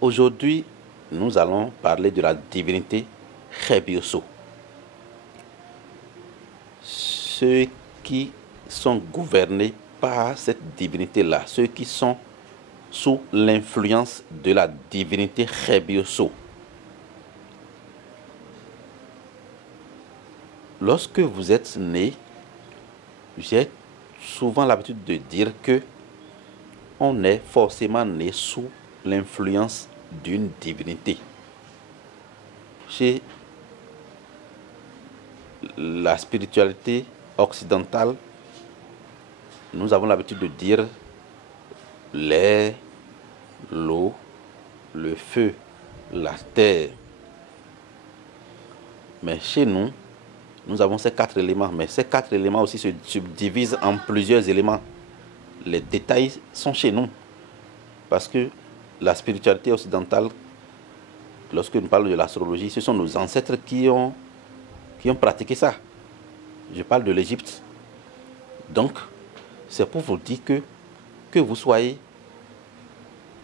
Aujourd'hui, nous allons parler de la divinité Khebioso. Ceux qui sont gouvernés par cette divinité-là, ceux qui sont sous l'influence de la divinité Khebioso. Lorsque vous êtes né, j'ai souvent l'habitude de dire que on est forcément né sous l'influence d'une divinité. Chez la spiritualité occidentale, nous avons l'habitude de dire l'air, l'eau, le feu, la terre. Mais chez nous, nous avons ces 4 éléments. Mais ces 4 éléments aussi se subdivisent en plusieurs éléments. Les détails sont chez nous. Parce que la spiritualité occidentale, lorsque nous parlons de l'astrologie, ce sont nos ancêtres qui ont pratiqué ça. Je parle de l'Égypte. Donc, c'est pour vous dire que vous soyez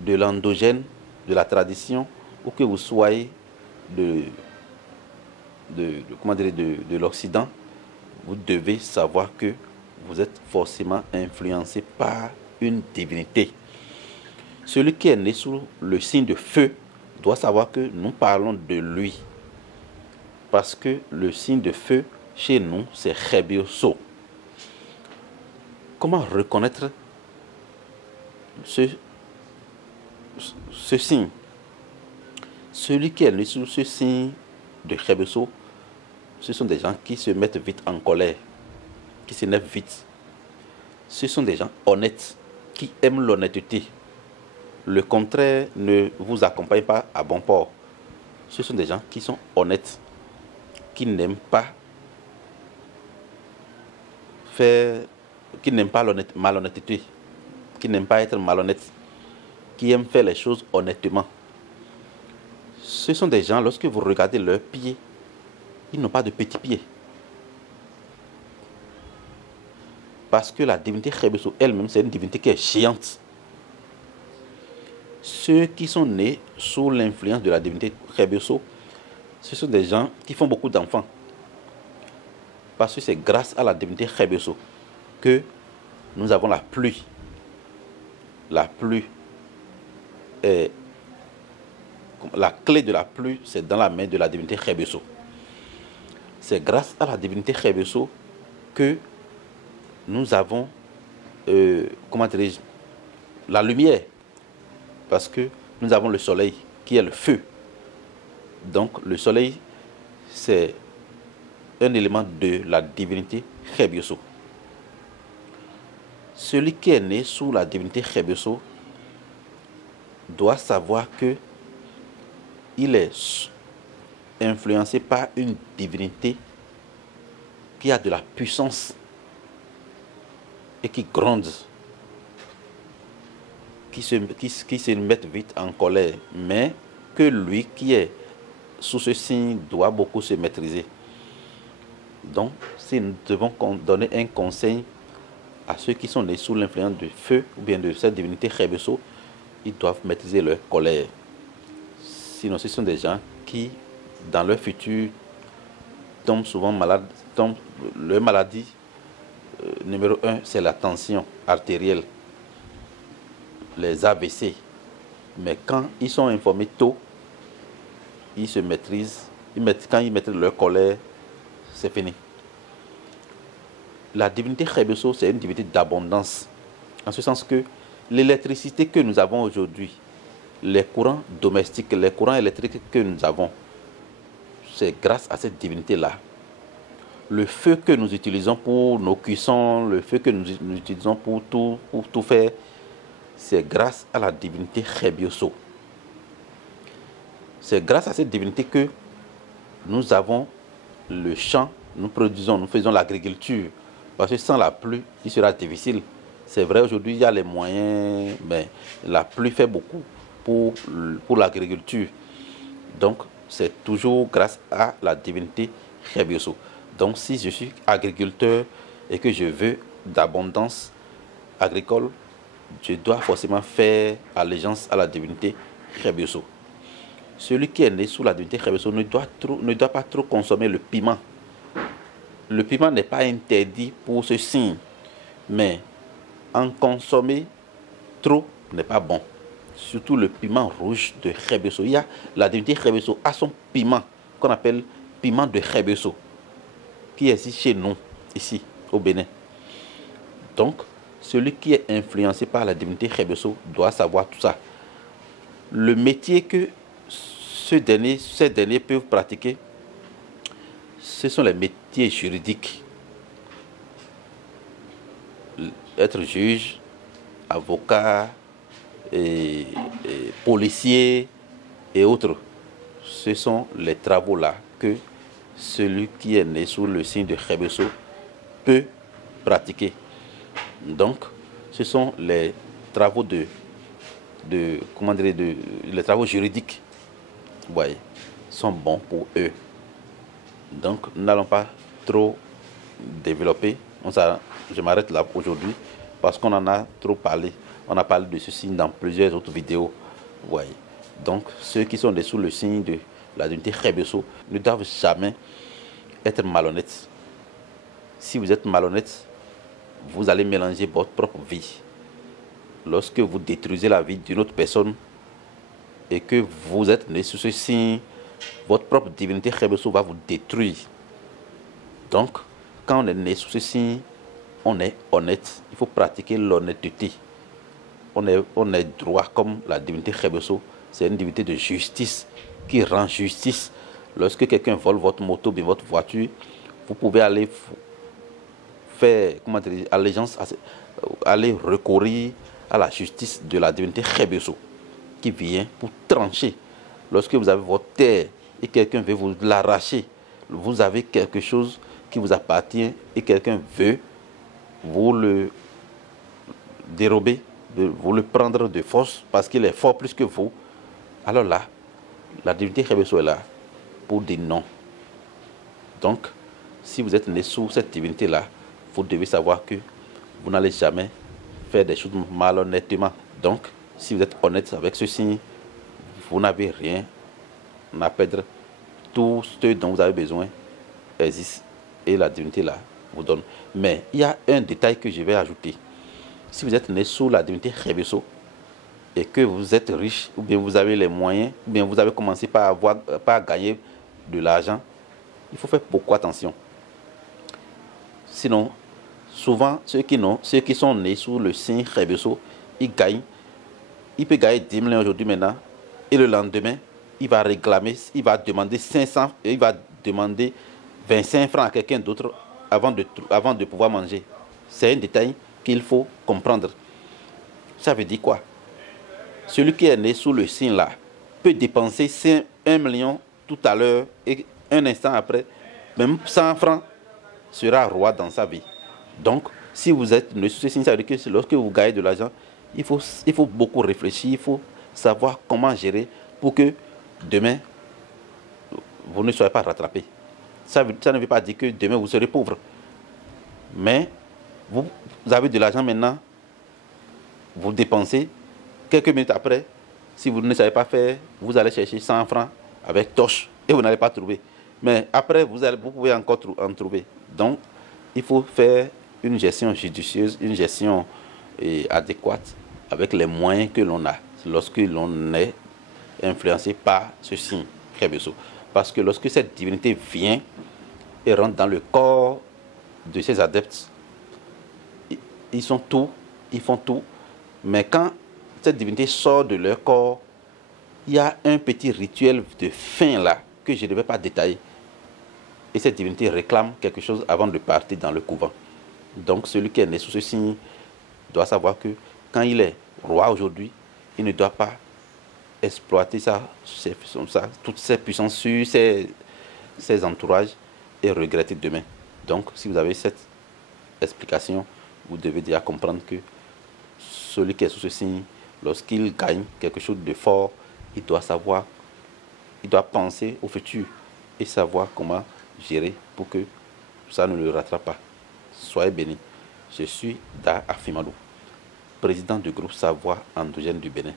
de l'endogène, de la tradition, ou que vous soyez de l'Occident, vous devez savoir que vous êtes forcément influencé par une divinité. Celui qui est né sous le signe de feu doit savoir que nous parlons de lui. Parce que le signe de feu, chez nous, c'est Khebioso. Comment reconnaître ce signe? Celui qui est né sous ce signe de Khebioso, ce sont des gens qui se mettent vite en colère, qui s'énervent vite. Ce sont des gens honnêtes, qui aiment l'honnêteté. Le contraire ne vous accompagne pas à bon port. Ce sont des gens qui sont honnêtes, qui n'aiment pas malhonnêteté, qui n'aiment pas être malhonnêtes, qui aiment faire les choses honnêtement. Ce sont des gens, lorsque vous regardez leurs pieds, ils n'ont pas de petits pieds. Parce que la divinité Khebioso elle-même, c'est une divinité qui est géante. Ceux qui sont nés sous l'influence de la divinité Khebioso, ce sont des gens qui font beaucoup d'enfants. Parce que c'est grâce à la divinité Khebioso que nous avons la pluie. La pluie est... La clé de la pluie, c'est dans la main de la divinité Khebioso. C'est grâce à la divinité Khebioso que nous avons la lumière. Parce que nous avons le soleil qui est le feu. Donc le soleil, c'est un élément de la divinité Khebioso. Celui qui est né sous la divinité Khebioso doit savoir que il est influencé par une divinité qui a de la puissance et qui gronde, qui se met vite en colère, mais que lui qui est sous ce signe doit beaucoup se maîtriser. Donc, si nous devons donner un conseil à ceux qui sont nés sous l'influence du feu ou bien de cette divinité Khebioso, ils doivent maîtriser leur colère. Sinon, ce sont des gens qui, dans leur futur, tombent souvent malades. Leur maladie numéro 1, c'est la tension artérielle, les AVC. Mais quand ils sont informés tôt, ils se maîtrisent. Quand ils maîtrisent leur colère, c'est fini. La divinité Khebioso, c'est une divinité d'abondance. En ce sens que l'électricité que nous avons aujourd'hui, les courants domestiques, les courants électriques que nous avons, c'est grâce à cette divinité-là. Le feu que nous utilisons pour nos cuissons, le feu que nous utilisons pour tout faire, c'est grâce à la divinité Khebioso. C'est grâce à cette divinité que nous avons le champ, nous faisons l'agriculture. Parce que sans la pluie, il sera difficile. C'est vrai, aujourd'hui, il y a les moyens, mais la pluie fait beaucoup pour l'agriculture. Donc, c'est toujours grâce à la divinité Khebioso. Donc, si je suis agriculteur et que je veux d'abondance agricole, je dois forcément faire allégeance à la divinité Rebeso. Celui qui est né sous la divinité Rebeso ne doit pas trop consommer le piment. Le piment n'est pas interdit pour ce signe, mais en consommer trop n'est pas bon. Surtout le piment rouge de Rebeso. Il y a la divinité Rebeso a son piment qu'on appelle piment de Rebeso, qui existe chez nous, ici, au Bénin. Donc, celui qui est influencé par la divinité Rebeso doit savoir tout ça. Le métier que ces derniers peuvent pratiquer, ce sont les métiers juridiques. Être juge, avocat, policier et autres. Ce sont les travaux-là que celui qui est né sous le signe de Rebeso peut pratiquer. Donc, ce sont les travaux les travaux juridiques, ouais, sont bons pour eux. Donc, nous n'allons pas trop développer. Je m'arrête là aujourd'hui parce qu'on en a trop parlé. On a parlé de ce signe dans plusieurs autres vidéos. Ouais. Donc, ceux qui sont sous le signe de la divinité Rebeso ne doivent jamais être malhonnêtes. Si vous êtes malhonnête, vous allez mélanger votre propre vie. Lorsque vous détruisez la vie d'une autre personne et que vous êtes né sous ce signe, votre propre divinité Rebeso va vous détruire. Donc, quand on est né sous ce signe, on est honnête. Il faut pratiquer l'honnêteté. On est droit comme la divinité Rebeso. C'est une divinité de justice qui rend justice. Lorsque quelqu'un vole votre moto, bien votre voiture, vous pouvez aller faire allégeance, aller recourir à la justice de la divinité Rebeso qui vient pour trancher. Lorsque vous avez votre terre et quelqu'un veut vous l'arracher, vous avez quelque chose qui vous appartient et quelqu'un veut vous le dérober, vous le prendre de force parce qu'il est fort plus que vous, alors là, la divinité Rebeso est là pour dire non. Donc, si vous êtes né sous cette divinité-là, vous devez savoir que vous n'allez jamais faire des choses malhonnêtement. Donc, si vous êtes honnête avec ce signe, vous n'avez rien à perdre. Tout ce dont vous avez besoin existe et la divinité-là vous donne. Mais il y a un détail que je vais ajouter. Si vous êtes né sous la divinité Rebeso et que vous êtes riche, ou bien vous avez les moyens, ou bien vous avez commencé par gagner de l'argent, il faut faire beaucoup attention. Sinon, souvent, ceux qui sont nés sous le signe Rebeso, ils peuvent gagner 10 millions aujourd'hui maintenant, et le lendemain, il va demander 500, il va demander 25 francs à quelqu'un d'autre avant de pouvoir manger. C'est un détail qu'il faut comprendre. Ça veut dire quoi? Celui qui est né sous le signe là peut dépenser 1 million tout à l'heure et un instant après, même 100 francs sera roi dans sa vie. Donc, si vous êtes né sous ce signe, ça veut dire que lorsque vous gagnez de l'argent, il faut beaucoup réfléchir, il faut savoir comment gérer pour que demain, vous ne soyez pas rattrapé. Ça ne veut pas dire que demain, vous serez pauvre. Mais vous avez de l'argent maintenant, vous dépensez, quelques minutes après, si vous ne savez pas faire, vous allez chercher 100 francs avec torche et vous n'allez pas trouver. Mais après, vous pouvez encore en trouver. Donc, il faut faire une gestion judicieuse, une gestion adéquate avec les moyens que l'on a lorsque l'on est influencé par ce signe Rebeso. Parce que lorsque cette divinité vient et rentre dans le corps de ses adeptes, ils font tout. Mais quand cette divinité sort de leur corps, il y a un petit rituel de fin là que je ne vais pas détailler. Et cette divinité réclame quelque chose avant de partir dans le couvent. Donc celui qui est né sous ce signe doit savoir que quand il est roi aujourd'hui, il ne doit pas exploiter toutes ses puissances sur ses entourages et regretter demain. Donc si vous avez cette explication, vous devez déjà comprendre que celui qui est sous ce signe, lorsqu'il gagne quelque chose de fort, il doit penser au futur et savoir comment gérer pour que ça ne le rattrape pas. Soyez bénis. Je suis Da Afimadou, président du groupe Savoir Endogène du Bénin.